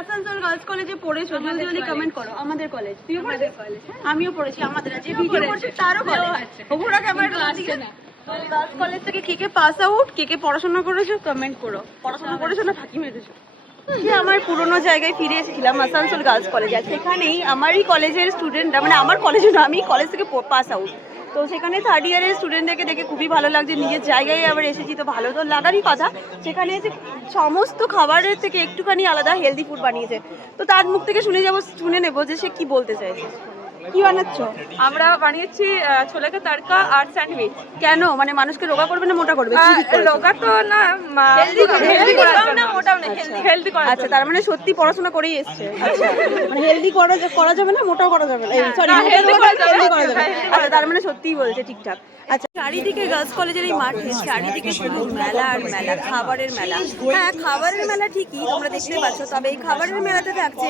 Asansol girls কলেজে পড়েছো, জলদি জলদি কমেন্ট করো। আমাদের কলেজ, তুইও আমাদের কলেজ? আমিও পড়েছি। আমাদের যে ভিডিও করছে তারও কলেজ। ওরা ক্যামেরাটা দিকে না। গার্লস কলেজ থেকে কে কে পাস আউট, কে কে পড়াশোনা করেছো কমেন্ট করো। পড়াশোনা করেছো না ফাঁকি মেরেছো? আমার পুরোনো জায়গায় ফিরে এসেছিলাম, আসানসোল গার্লস কলেজ। আর সেখানেই আমারই কলেজের স্টুডেন্টরা, মানে আমার কলেজে না, আমি কলেজ থেকে পাস আউট, তো সেখানে থার্ড ইয়ারের স্টুডেন্টদেরকে দেখে খুবই ভালো লাগছে। নিজের জায়গায় আবার এসেছি, তো ভালো তো লাগারই কথা। সেখানে এসে সমস্ত খাবারের থেকে একটুখানি আলাদা হেলদি ফুড বানিয়েছে, তো তার মুখ থেকে শুনে নেবো যে সে কি বলতে চাইছে। কি বানাচ্ছ? আমরা বানিয়েছি ছোলেকে তড়কা আর স্যান্ডউইচ। কেন, মানে মানুষকে রোগা করবে না মোটা করবে? রোগা তো না, হেলদি করার জন্য, মোটাও না, হেলদি করার জন্য। আচ্ছা, তার মানে সত্যি পড়াশোনা করেই এসছে। আচ্ছা, মানে হেলদি করা যাবে না, মোটাও করা যাবে না, সরি হেলদি করা যাবে। আচ্ছা, তার মানে সত্যিই বলছে, ঠিকঠাক। আচ্ছা, চারিদিকে গার্লস কলেজের এই মাঠে চারিদিকে শুধু মেলা আর মেলা, খাবারের মেলা। হ্যাঁ, খাবারের মেলা ঠিকই, তোমরা দেখতে পাচ্ছ, তবে এই খাবারের মেলাতে থাকছে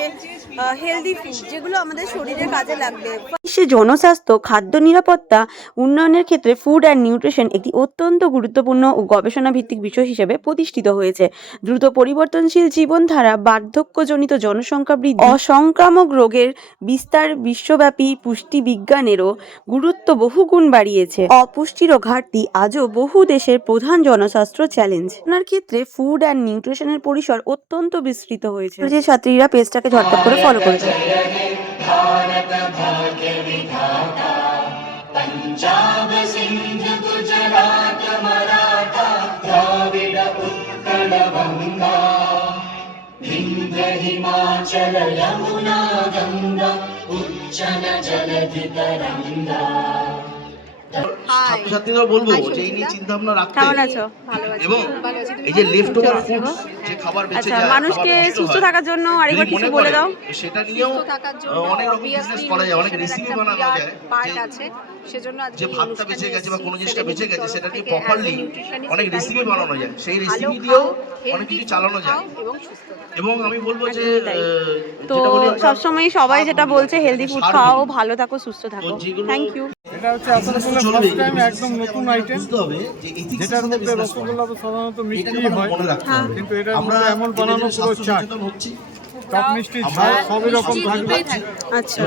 হেলদি ফুড, যেগুলো আমাদের শরীরের কাজে লাগবে। বিশ্বে জনস্বাস্থ্য, খাদ্য নিরাপত্তা উন্নয়নের ক্ষেত্রে ফুড অ্যান্ড নিউট্রিশন একটি অত্যন্ত গুরুত্বপূর্ণ ও গবেষণা ভিত্তিক বিষয় হিসেবে প্রতিষ্ঠিত হয়েছে। দ্রুত পরিবর্তনশীল জীবনধারা, বার্ধক্যজনিত জনসংখ্যা বৃদ্ধি, অসংক্রামক রোগের বিস্তার, বিশ্বব্যাপী পুষ্টি বিজ্ঞানেরও গুরুত্ব বহুগুণ বাড়িয়েছে। অপুষ্টির ও ঘাটতি আজও বহু দেশের প্রধান জনস্বাস্থ্য চ্যালেঞ্জ। আপনার ক্ষেত্রে ফুড অ্যান্ড নিউট্রিশনের পরিসর অত্যন্ত বিস্তৃত হয়েছে। যে ছাত্রীরা পেজটাকে ঝটপট করে ফলো করেছে। पंजाब सिंध गुजरात मराठा द्राविड उत्कल गंगा विंध्य हिमाचल यमुना गंगा उच्चल जलधि तरंगा। ছাত্রছাত্রীরা বলবো যে এই নিয়ে চিন্তা ভাবনা রাখতে। কেমন আছো? ভালো আছি। এবং এই যে লেফট ওভার ফুড, যে খাবার বেঁচে যায়, মানুষকে সুস্থ থাকার জন্য আরেকবার কিছু বলে দাও। সেটা নিয়েও অনেক রকম বিজনেস করা যায়, অনেক রেসিপি বানানো যায়। পার্ট আছে, সেজন্য যে ভাতটা বেঁচে গেছে বা কোনো জিনিসটা বেঁচে গেছে, সেটা নিয়ে প্রপারলি অনেক রেসিপি বানানো যায়। সেই রেসিপি দিয়েও অনেক কিছু চালানো যায়। এবং আমি বলবো যে তো সবসময় সবাই যেটা বলছে হেলদি ফুড খাও, ভালো থাকো, সুস্থ থাকো। Thank you. এটা হচ্ছে আসানসোলের ফার্স্ট টাইম একদম নতুন আইটেম, যেটার মধ্যে রসগোল্লা তো সাধারণত মিষ্টি হয়, কিন্তু এটার মধ্যে এমন বানানো পুরো চাট, টক মিষ্টি ঝাল সবই রকম থাকবে। আচ্ছা,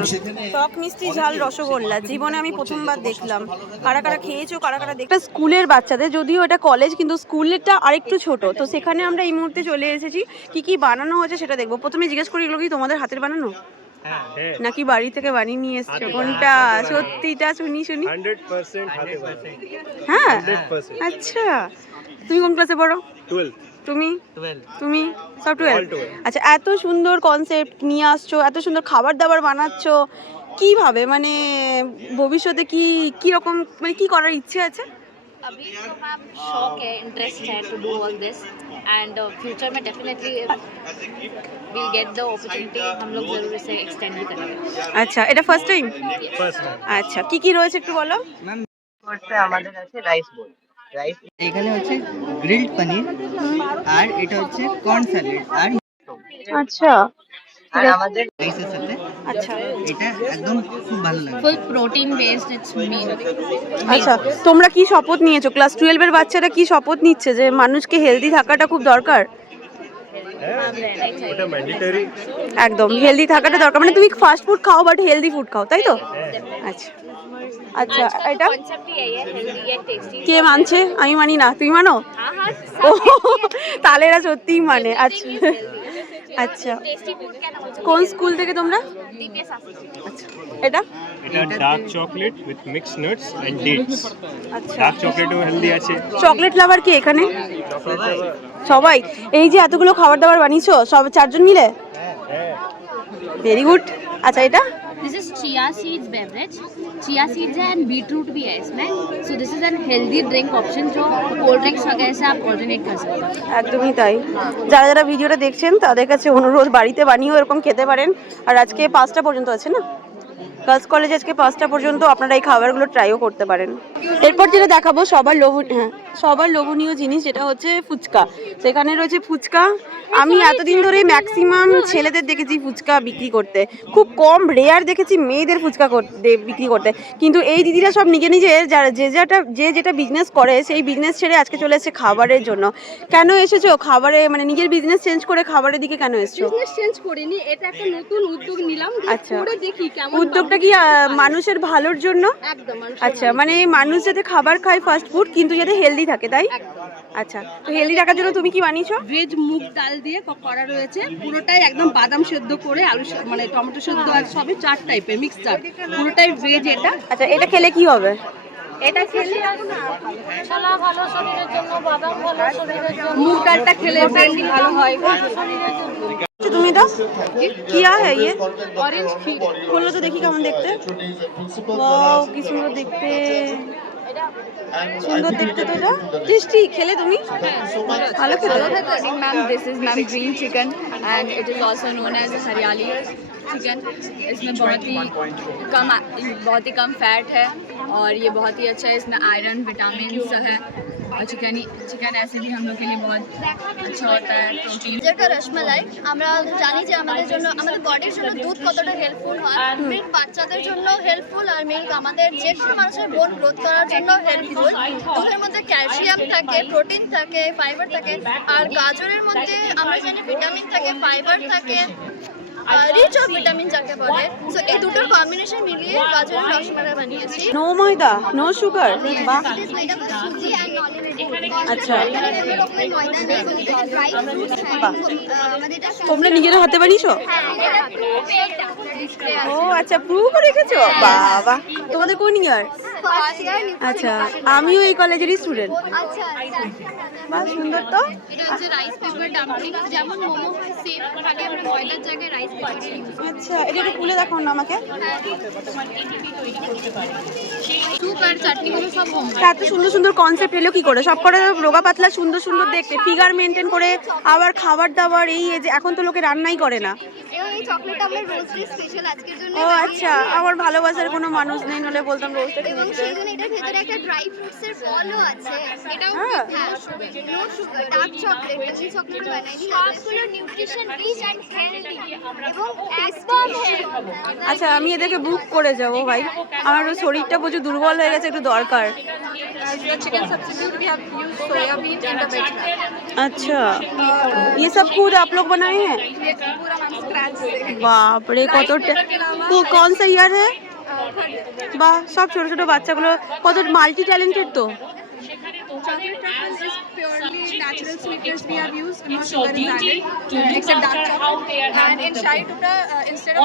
টক মিষ্টি ঝাল রসগোল্লা জীবনে আমি প্রথমবার দেখলাম। কারা কারা খেয়েছো, কারা কারা দেখলাম। স্কুলের বাচ্চাদের, যদিও এটা কলেজ কিন্তু স্কুলেরটা আরেকটু ছোট, তো সেখানে আমরা এই মুহূর্তে চলে এসেছি। কি কি বানানো হয়েছে সেটা দেখবো। প্রথমে জিজ্ঞেস করি, এগুলো কি তোমাদের হাতের বানানো নাকি বাড়ি থেকে বানিয়ে নিয়ে এসছো? কোনটা সত্যিটা শুনি? 100% হাতে বানানো। হ্যাঁ, 100%। আচ্ছা, তুমি কোন ক্লাসে পড়ো? 12। তুমি সব 12। আচ্ছা, এত সুন্দর কনসেপ্ট নিয়ে আসছো, এত সুন্দর খাবার দাবার বানাচ্ছো, কিভাবে, মানে ভবিষ্যতে কি রকম, মানে কি করার ইচ্ছে আছে? अभी तो मैम शौक है, इंटरेस्ट है to do all this and future में definitely will get the opportunity, हम लोग जरूर इसे एक्सटेंड भी करेंगे। আচ্ছা, এটা ফার্স্ট টাইম? আচ্ছা, কি রয়েছে একটু বলো। ম্যাম কোর্সে আমাদের আছে রাইস বোল, রাইস এখানে হচ্ছে গ্রিলড পনির, আর এটা হচ্ছে কর্ন স্যালাড, আর আচ্ছা, আর আমাদের রাইসের সাথে আচ্ছা এটা একদম খুব ভালো লাগে। फुल प्रोटीन बेस्ड इट्स मील। আচ্ছা, তোমরা কি শপথ নিয়েছো? ক্লাস 12 এর বাচ্চারা কি শপথ নিচ্ছে যে মানুষকে হেলদি থাকাটা খুব দরকার? এটা ম্যান্ডেটরি, একদম হেলদি থাকাটা দরকার, মানে তুমি ফাস্ট ফুড খাও বাট হেলদি ফুড খাও, তাই তো? আচ্ছা আচ্ছা, এটা कॉन्सेप्ट ही है हेल्दी एंड टेस्टी। কে মানছে? আমি মানি না, তুমি মানো? हां हां, ও, তাহলে এরা সত্যিই মানে। আচ্ছা আচ্ছা, टेस्टी फूड कैन आल्सो। কোন স্কুল থেকে তোমরা? डीपीएस आसपास। আচ্ছা, এটা এটা dark chocolate with mix nuts and dates. আচ্ছা, ডার্ক চকলেটও হেলদি আছে। চকলেট লাভার কি এখানে? সবাই? এই যে এতগুলো খাবার দাবার বানিয়েছো, সব 4 জন মিলে? Very good. আচ্ছা, এটা this is chia seeds beverage. Chia seeds है एंड बीटरूट भी है इसमें, so this is an healthy drink option जो कोल्ड ड्रिंक्स वगैरह से आप ऑल्टरनेट कर सकते हैं। একদমই তাই। যারা যারা ভিডিওটা দেখছেন তাদের কাছে অনুরোধ, বাড়িতে বানিয়েও এরকম খেতে পারেন। আর আজকে 5টা পর্যন্ত আছে না গার্লস কলেজে, আজকে 5টা পর্যন্ত আপনারা এই খাবারগুলো ট্রাইও করতে পারেন। এরপর যেটা দেখাবো সবার লোভ, হ্যাঁ সবার লোভনীয় জিনিস, যেটা হচ্ছে ফুচকা। সেখানে রয়েছে ফুচকা। আমি এতদিন ধরে ম্যাক্সিমাম ছেলেদের দেখেছি ফুচকা বিক্রি করতে, খুব কম রেয়ার দেখেছি মেয়েদের ফুচকা বিক্রি করতে। কিন্তু এই দিদিরা সব নিজে নিজে যে যেটা বিজনেস করে সেই বিজনেস ছেড়ে আজকে চলে এসেছে খাবারের জন্য। কেন এসেছো খাবারে, মানে নিজের বিজনেস চেঞ্জ করে খাবারের দিকে কেন এসেছো? বিজনেস চেঞ্জ করিনি, এটা একটা নতুন উদ্যোগ নিলাম, আচ্ছা, করে দেখি কেমন। উদ্যোগটা কি মানুষের ভালোর জন্য? একদম আচ্ছা, মানে মানুষ যাতে খাবার খায় ফাস্ট ফুড কিন্তু যাতে হেলদি থাকে, তাই? আচ্ছা, তো হেলদি থাকার জন্য তুমি কি বানিয়েছো? ভেজ মুগ ডাল দিয়ে করা রয়েছে, পুরোটাই একদম বাদাম সেদ্ধ করে আলু মানে টমেটো সেদ্ধ আর সবই 4 টাইপের মিক্সচার, পুরোটাই ভেজ এটা। আচ্ছা, এটা খেলে কি হবে? এটা খেলে ছোলা ভালো শরীরের জন্য, বাদাম ভালো শরীরের জন্য, মুগ ডালটা খেলে ব্রেন ভালো হয়। শরীরের জন্য। তুমি তো কিয়া হ্যাঁ ये অরেঞ্জ ক্ষীর खोलो तो देखी কেমন দেখতে। ওয়াও, কি সুন্দর দেখতে, সুন্দর দেখতে। তো এটা টেস্টি, খেলে তুমি? ভালো খেতে। Ma'am, this is ma'am green chicken and it is also known as हरियाली चिकन। इसमें बहुत ही कम फैट है और ये बहुत ही अच्छा है, इसमें आयरन विटामिन है और चिकन ऐसे भी हम लोग के लिए बहुत अच्छा होता है, प्रोटीन। যেটা রসমালাই আমরা জানি যে আমাদের জন্য, আমাদের বডির জন্য দুধ কতটা হেল্পফুল হয়। মিল্ক বাচ্চাদের জন্য হেল্পফুল, আর মিল্ক আমাদের যে কোনো মানুষের বোন গ্রোথ করার জন্য হেল্পফুল। দুধের মধ্যে ক্যালসিয়াম থাকে, প্রোটিন থাকে, ফাইবার থাকে, আর গাজরের মধ্যে আমরা জানি ভিটামিন থাকে, ফাইবার থাকে, রিচ অফ ভিটামিন যাকে বলে। সো এই দুটোর কম্বিনেশন মিলিয়ে গাজরের রসমালাই বানিয়েছি। নো ময়দা, নো সুগার। বাহ, It is made up of সুজি and নলেন। আচ্ছা, এখানে কোনো রকমের ময়দা নেই, এটা ড্রাই ফ্রুট। আমাদের এটা তোমরা নিজেরা হাতে বানিয়েছো? ও আচ্ছা, প্রুভ করে রেখেছো? বাবা, তোমাদের কোন ইয়ার? আচ্ছা, আমিও এই কলেজেরই স্টুডেন্ট। আচ্ছা আচ্ছা। বাহ, সুন্দর তো। এটা হচ্ছে রাইস পেপার ডাম্পলিং, যেমন মোমো হয় সেম, খালি আমরা ময়দার জায়গায় রাইস পেপার ইউজ করি। আচ্ছা, এটা একটু খুলে দেখাও না আমাকে। স্যুপ আর চাটনিগুলো সব হোম। তা এত সুন্দর সুন্দর কনসেপ্ট এলো কি করে? সব করে রোগা পাতলা সুন্দর সুন্দর দেখতে, ফিগার মেনটেন করে, আবার খাবার দাবার এই যে এখন তো লোকে রান্নাই করে না। এই চকলেট আমরা রোস্টে স্পেশাল আজকের জন্য ও আচ্ছা, আমার ভালোবাসার কোনো মানুষ নেই, নলে বলতাম রোস্টে কিনে এবং দিতে। সেই জন্য এটার ভেতরে একটা ড্রাই ফ্রুটস এর বলও আছে। এটাও হ্যাঁ। নো সুগার, ডার্ক চকলেট, এমনি চকলেট বানাইনি। সবগুলো নিউট্রিশন রিচ এন্ড হেলদি এবং একদম হেলদি। আচ্ছা, আমি এদেরকে বুক করে যাবো ভাই, আমার শরীরটা প্রচুর দুর্বল হয়ে গেছে, একটু দরকার। Chicken substitute we have use soybean and the veg wrap. अच्छा, ये सब खुद आप लोग बनाए हैं? ये पूरा हम स्क्रैच से। बाप रे, কত कौन सा ईयर है? বাহ, সব ছোট ছোট বাচ্চাগুলো কত মাল্টি ট্যালেন্টেড তো। Chocolate truffle is purely natural sweetness we have used, no sugar is added, except dark chocolate. And in Shai Tupra, instead of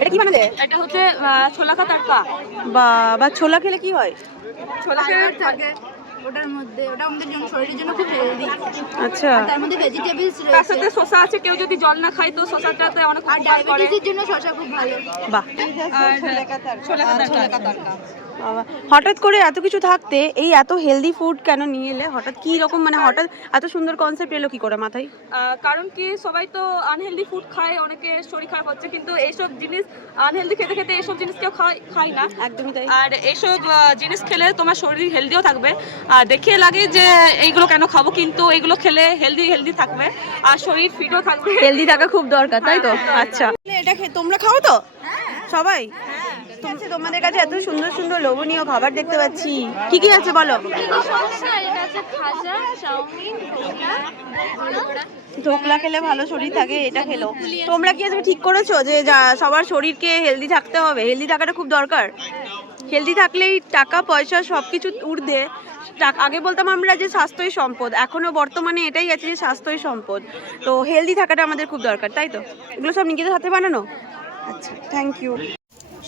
এটা কি বানালে? এটা হচ্ছে ছোলা কা তড়কা। বাবা, ছোলা খেলে কি হয়? ছোলা থাকে ওটার মধ্যে, ওটা আমাদের জন্য শরীরের জন্য খুব হেলদি। আচ্ছা, তার মধ্যে ভেজিটেবলস তার রয়েছে, সাথে শসা আছে, কেউ যদি জল না খায় তো শসাটাতে অনেক আর উপকার করে। ডায়াবেটিসের জন্য শসা খুব ভালো। বাহ। ছোলা কা তড়কা। বাবা, হঠাৎ করে এত কিছু থাকতে এই এত হেলদি ফুড কেন নিয়ে এলে? হঠাৎ কি রকম, মানে হঠাৎ এত সুন্দর কনসেপ্ট এলো কি করে মাথায়? কারণ কি সবাই তো আনহেলদি ফুড খায়, অনেকে শরীর খারাপ হচ্ছে, কিন্তু এইসব জিনিস আনহেলদি খেতে খেতে এইসব জিনিস কেউ খায় না। একদমই তাই। আর এইসব জিনিস খেলে তোমার শরীর হেলদিও থাকবে। আর দেখে লাগে যে এইগুলো কেন খাবো, কিন্তু এইগুলো খেলে হেলদি থাকবে আর শরীর ফিটও থাকবে। হেলদি থাকা খুব দরকার, তাই তো? আচ্ছা, এটা তোমরা খাও তো সবাই? তোমাদের কাছে এত সুন্দর সুন্দর লোভনীয় খাবার দেখতে পাচ্ছি, কি কি আছে বলো? এটা আছে খাজা, চাউমিন, ঢোকলা খেলে ভালো শরীর থাকে, এটা খেলো। তোমরা কি আজকে ঠিক করেছো যে সবার শরীরকে হেলদি থাকতে হবে? হেলদি থাকাটা খুব দরকার। হেলদি থাকলেই টাকা পয়সা সব কিছু ঊর্ধ্বে। আগে বলতাম আমরা যে স্বাস্থ্যই সম্পদ, এখনো বর্তমানে এটাই আছে যে স্বাস্থ্যই সম্পদ। তো হেলদি থাকাটা আমাদের খুব দরকার, তাই তো? এগুলো সব নিজেদের হাতে বানানো? আচ্ছা, থ্যাংক ইউ।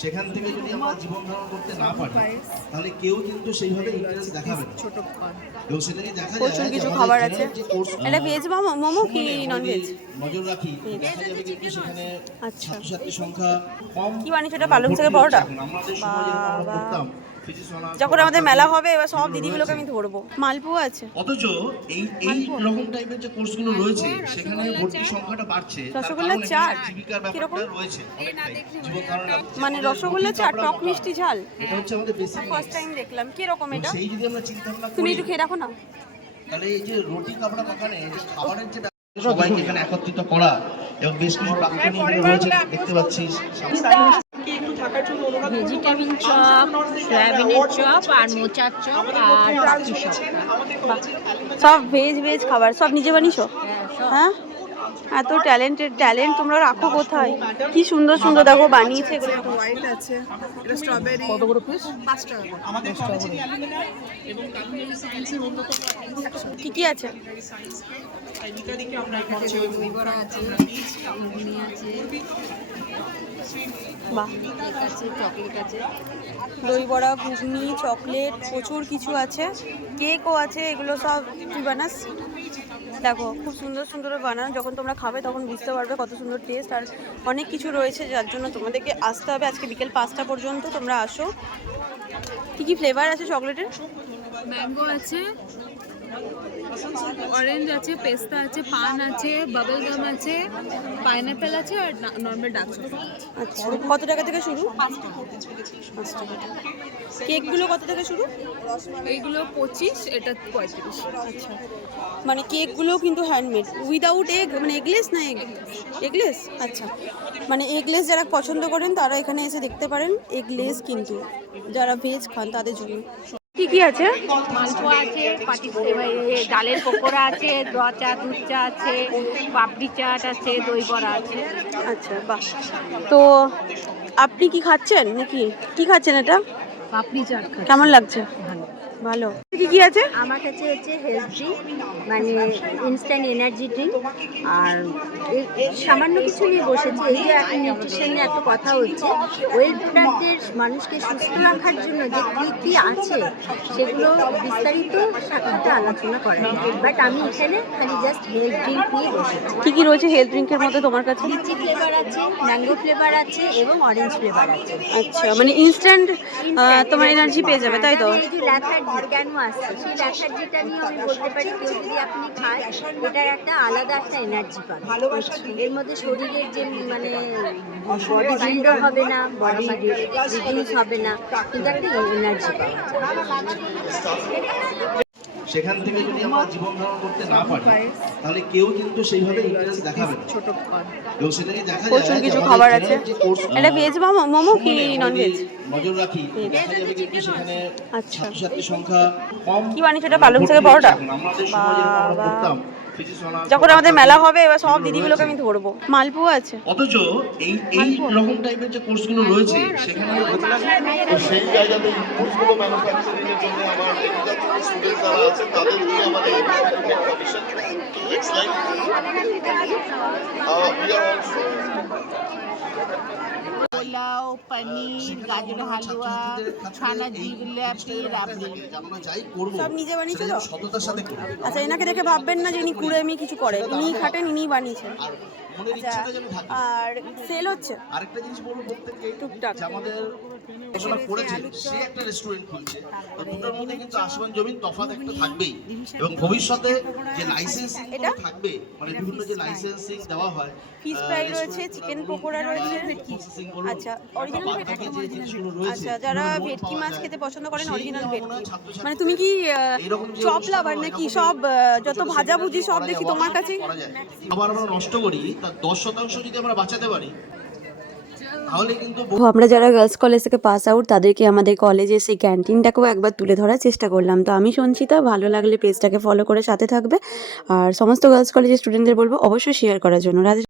সেখান থেকে যদি আমরা জীবন ধারণ করতে না পারি তাহলে কেউ কিন্তু সেইভাবে ইন্টারেস্ট দেখাবে না। এবং সেটা কি দেখা যায় প্রচুর কিছু যে খাবার আমাদের আছে। যে কোর্স এটা ভেজ মোমো কি নন ভেজ? নজর রাখি, দেখা যাবে কিন্তু সেখানে আচ্ছা, ছাত্রছাত্রীর সংখ্যা কম। কি বানিয়েছো? এটা পালং শাকের পরোটা। আমাদের সময় যেরকম আমরা করতাম যখন আমাদের মেলা হবে এবার সব দিদিগুলোকে আমি ধরবো। মালপোয়া আছে, অথচ এই রকম টাইপের যে কোর্সগুলো রয়েছে সেখানে ভর্তি সংখ্যাটা বাড়ছে। রসগোল্লা চাট জীবিকার কিরকম? ব্যাপারটা রয়েছে অনেকটাই। জীবন ধারণের মানে রসগোল্লা চাট টক মিষ্টি ঝাল, এটা হচ্ছে আমাদের বেসিক। ফার্স্ট টাইম দেখলাম। কিরকম এটা? সেই যদি আমরা চিন্তা ভাবনা তুমি করি একটু খেয়ে রাখো না। তাহলে এই যে রুটি কাপড়া মাখানে যে খাবারের যে ব্যাপার, সবাইকে এখানে একত্রিত করা এবং বেশ কিছু প্রাক্তনী রয়েছে দেখতে পাচ্ছি। ভেজিটেবিল চপ, সয়াবিনের চপ আর মোচার চপ আর পাখি চপ। সব ভেজ খাবার, সব নিজে বানিয়েছো? হ্যাঁ, এত ট্যালেন্ট তোমরা রাখো কোথায়? কি সুন্দর সুন্দর দেখো বানিয়েছে এগুলো। হোয়াইট আছে, এটা স্ট্রবেরি। কত করে পিস? 5 টাকা। আমাদের কলেজে এবং কালুমেরি সায়েন্সের অন্যতম কি কি আছে? তালিকাদিকে আমরা করছি দইবড়া আছে, ঘুগনি আছে, বাহ, কেক আছে, চকলেট আছে। দই বড়া, ঘুগনি, চকলেট, প্রচুর কিছু আছে, কেকও আছে। এগুলো সব তুই বানাস? দেখো খুব সুন্দর সুন্দর বানানো। যখন তোমরা খাবে তখন বুঝতে পারবে কত সুন্দর টেস্ট। আর অনেক কিছু রয়েছে যার জন্য তোমাদেরকে আসতে হবে। আজকে বিকেল 5টা পর্যন্ত তোমরা আসো। কি কি ফ্লেভার আছে চকলেটের? ম্যাঙ্গো আছে, অরেঞ্জ আছে, পেস্তা আছে, পান আছে, বাবল গাম আছে, পাইনাপেল আছে আর নর্মাল ডার্ক চকলেট। আচ্ছা, কত টাকা থেকে শুরু? 5 টাকা। কেকগুলো কত থেকে শুরু? এইগুলো 25, এটা 35। আচ্ছা, মানে কেকগুলো কিন্তু হ্যান্ডমেড, উইদাউট এগ, মানে এগলেস না এগলেস? আচ্ছা, মানে এগলেস যারা পছন্দ করেন তারা এখানে এসে দেখতে পারেন। এগলেস কিন্তু যারা ভেজ খান তাদের জন্য। কি কি আছে? মালপোয়া আছে, ডালের পকোড়া আছে, দোয়া চা, দুধ চা আছে, পাপড়ি চাট আছে, দই বড়া আছে। আচ্ছা, বাহ। তো আপনি কি খাচ্ছেন নাকি? কি খাচ্ছেন এটা? পাপড়ি চাট কেমন লাগছে? ভালো। কি কি আছে? আমার কাছে হচ্ছে হেলথ ড্রিঙ্ক, মানে ইনস্ট্যান্ট এনার্জি ড্রিঙ্ক, আর সামান্য কিছু নিয়ে বসেছি। এই যে এখন নিউট্রিশন নিয়ে এত কথা হচ্ছে, ওয়েল প্রোডাক্টের মানুষকে সুস্থ রাখার জন্য যে কী কী আছে সেগুলো বিস্তারিত সাথে আলোচনা করা যায়। বাট আমি এখানে খালি জাস্ট হেলথ ড্রিঙ্ক নিয়ে বসেছি। কি কি রয়েছে হেলথ ড্রিঙ্কের মধ্যে তোমার কাছে? লিচি ফ্লেভার আছে, ম্যাঙ্গো ফ্লেভার আছে এবং অরেঞ্জ ফ্লেভার আছে। আচ্ছা, মানে ইনস্ট্যান্ট তোমার এনার্জি পেয়ে যাবে, তাই তো? এই যে ল্যাথার্জি কেন আসছে, সেই ল্যাথার্জিটা নিয়ে আমি বলতে পারি কেউ যদি আপনি খায় এটার একটা আলাদা একটা এনার্জি পাবে। এর মধ্যে শরীরের যে মানে বডি বিল্ডার হবে না, বডি রিডিউস হবে না, কিন্তু একটা এনার্জি পাবে। সেখান থেকে যদি আমরা জীবন ধারণ করতে না পারি তাহলে কেউ কিন্তু সেইভাবে ইন্টারেস্ট দেখাবে না। এবং সেটাকে দেখা যায় প্রচুর কিছু খাবার আছে। এটা ভেজ মোমো কি নন ভেজ? নজর রাখি দেখা যাবে কিন্তু সেখানে আচ্ছা, ছাত্রছাত্রীর সংখ্যা কম। কি বানিয়েছো এটা? পালং শাকের পরোটা? আমাদের সময় যেরকম আমরা করতাম, যখন আমাদের মেলা হবে এবার সব দিদিগুলোকে আমি ধরবো। মালপোয়া আছে, অথচ এই রকম টাইপের যে কোর্সগুলো রয়েছে সেখানে সেই জায়গাতে কোর্সগুলো ম্যানুফ্যাকচারিং এর জন্য আমার স্টুডেন্ট যারা আছে তাদের নিয়ে আমাদের commission next line we are also pulao, paneer, gajar halwa, ছানা জিলাপি, রাবড়ি। আমরা যাই করব সব নিজে বানিয়েছো তো? সততার সাথে করব। আচ্ছা, এনাকে দেখে ভাববেন না যে ইনি কুড়েমি কিছু করেন, ইনি খাটেন, ইনি বানিয়েছেন। আর মনের ইচ্ছাটা যেন থাকে। আর সেল হচ্ছে আরেকটা জিনিস বলবো প্রত্যেককে টুকটাক। যে আমাদের পড়াশোনা করেছে সে একটা রেস্টুরেন্ট খুলছে, তো দুটোর মধ্যে কিন্তু আসমান জমিন তফাৎ একটা থাকবেই। এবং ভবিষ্যতে যে লাইসেন্সিং থাকবে, মানে বিভিন্ন যে লাইসেন্সিং দেওয়া হয়, ফিশ ফ্রাই রয়েছে, চিকেন পকোড়া রয়েছে। আচ্ছা, অরিজিনাল বাকি যে জিনিসগুলো রয়েছে, আচ্ছা, যারা ভেটকি মাছ খেতে পছন্দ করেন অরিজিনাল ভেটকি। মানে তুমি কি চপ লাভার নাকি? সব যত ভাজাভুজি সব দেখি তোমার কাছে। আবার আমরা নষ্ট করি তার 10% যদি আমরা বাঁচাতে পারি তাহলে কিন্তু। আমরা যারা গার্লস কলেজ থেকে পাস আউট তাদেরকে আমাদের কলেজে সেই ক্যান্টিনটাকেও একবার তুলে ধরার চেষ্টা করলাম। তো আমি সঞ্চিতা, ভালো লাগলে পেজটাকে ফলো করে সাথে থাকবে। আর সমস্ত গার্লস কলেজের স্টুডেন্টদের বলবো অবশ্যই শেয়ার করার জন্য।